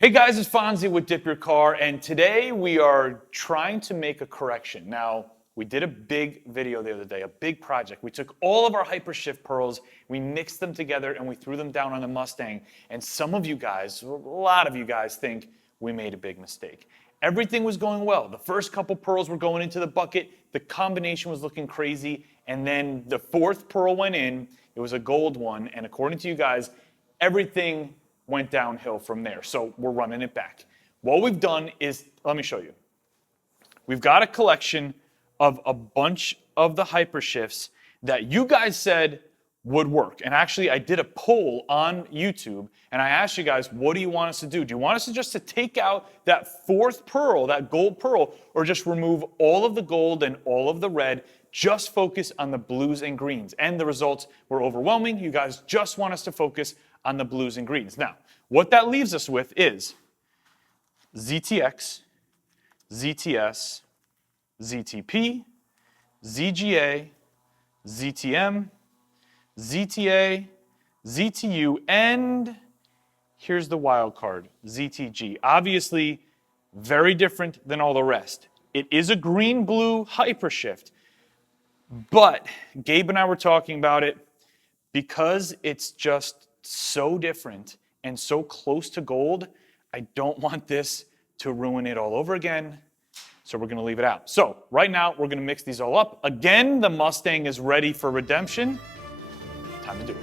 Hey guys, it's Fonzie with Dip Your Car, and today we are trying to make a correction. Now, we did a big video the other day, a big project. We took all of our HyperShift pearls, we mixed them together, and we threw them down on the Mustang. And some of you guys, a lot of you guys, think we made a big mistake. Everything was going well. The first couple pearls were going into the bucket, the combination was looking crazy, and then the fourth pearl went in. It was a gold one, and according to you guys, everything went downhill from there. So we're running it back. What we've done is, let me show you. We've got a collection of a bunch of the HyperShifts that you guys said would work. And actually, I did a poll on YouTube, and I asked you guys, what do you want us to do? Do you want us to just take out that fourth pearl, that gold pearl, or just remove all of the gold and all of the red, just focus on the blues and greens? And the results were overwhelming. You guys just want us to focus on the blues and greens. Now, what that leaves us with is ZTX, ZTS, ZTP, ZGA, ZTM, ZTA, ZTU, and here's the wild card, ZTG. Obviously, very different than all the rest. It is a green-blue HyperShift, but Gabe and I were talking about it because it's just so different and so close to gold. I don't want this to ruin it all over again, so we're going to leave it out. So right now, we're going to mix these all up. Again, the Mustang is ready for redemption. Time to do it.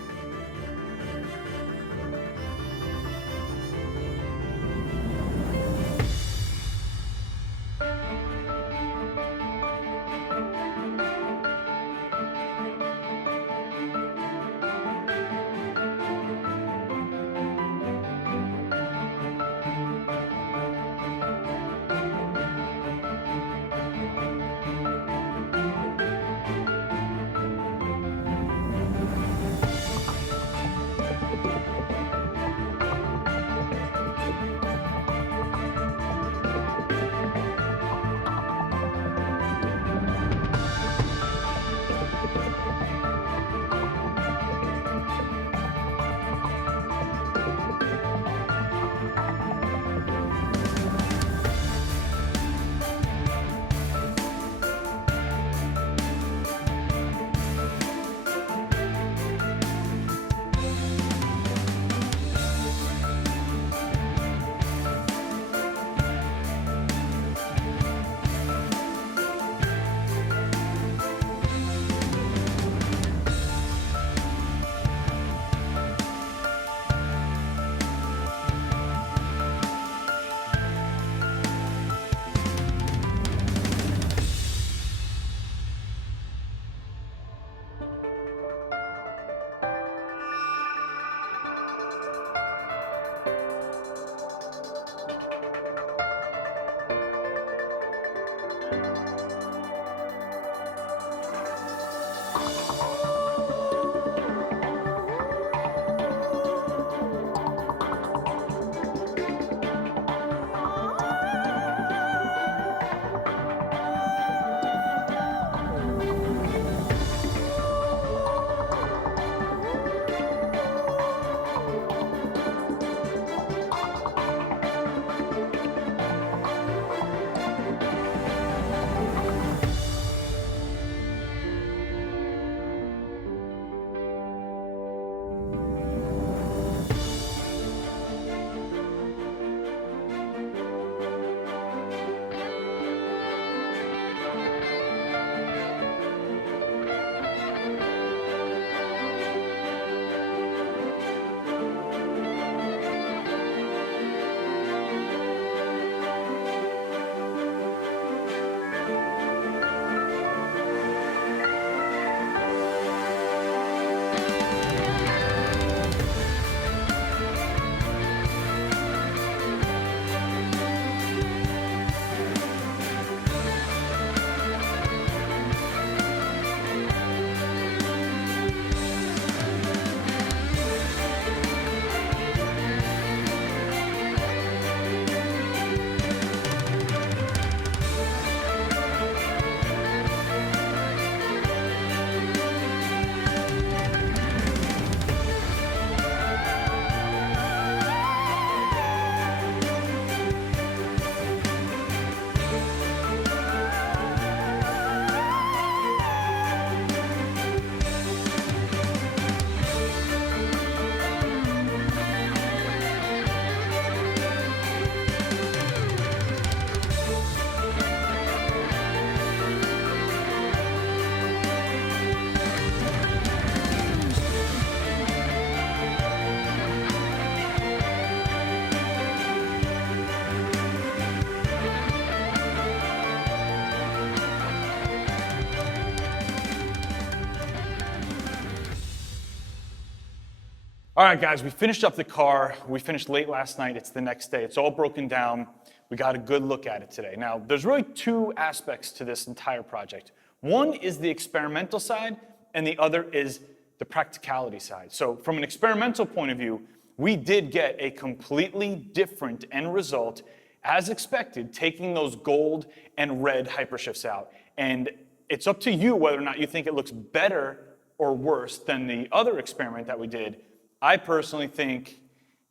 All right, guys, we finished up the car. We finished late last night. It's the next day. It's all broken down. We got a good look at it today. Now, there's really two aspects to this entire project. One is the experimental side, and the other is the practicality side. So from an experimental point of view, we did get a completely different end result, as expected, taking those gold and red HyperShifts out. And it's up to you whether or not you think it looks better or worse than the other experiment that we did. I personally think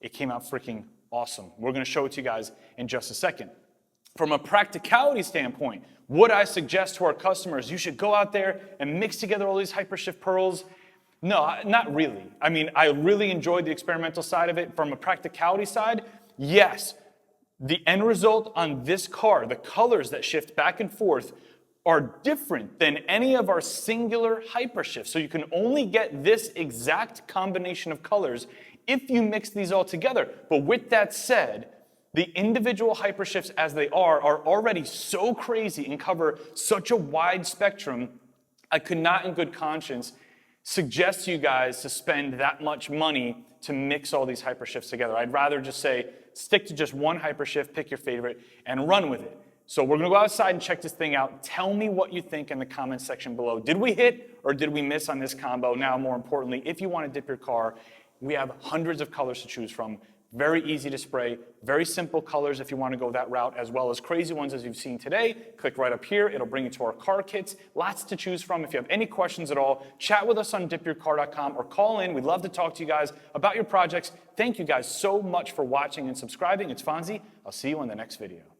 it came out freaking awesome. We're gonna show it to you guys in just a second. From a practicality standpoint, would I suggest to our customers, you should go out there and mix together all these HyperShift pearls? No, not really. I mean, I really enjoyed the experimental side of it. From a practicality side, yes, the end result on this car, the colors that shift back and forth, are different than any of our singular HyperShifts. So you can only get this exact combination of colors if you mix these all together. But with that said, the individual HyperShifts as they are already so crazy and cover such a wide spectrum, I could not in good conscience suggest to you guys to spend that much money to mix all these HyperShifts together. I'd rather just say, stick to just one HyperShift, pick your favorite, and run with it. So we're gonna go outside and check this thing out. Tell me what you think in the comments section below. Did we hit or did we miss on this combo? Now, more importantly, if you wanna dip your car, we have hundreds of colors to choose from. Very easy to spray, very simple colors if you wanna go that route, as well as crazy ones as you've seen today. Click right up here, it'll bring you to our car kits. Lots to choose from. If you have any questions at all, chat with us on DipYourCar.com or call in. We'd love to talk to you guys about your projects. Thank you guys so much for watching and subscribing. It's Fonzie. I'll see you in the next video.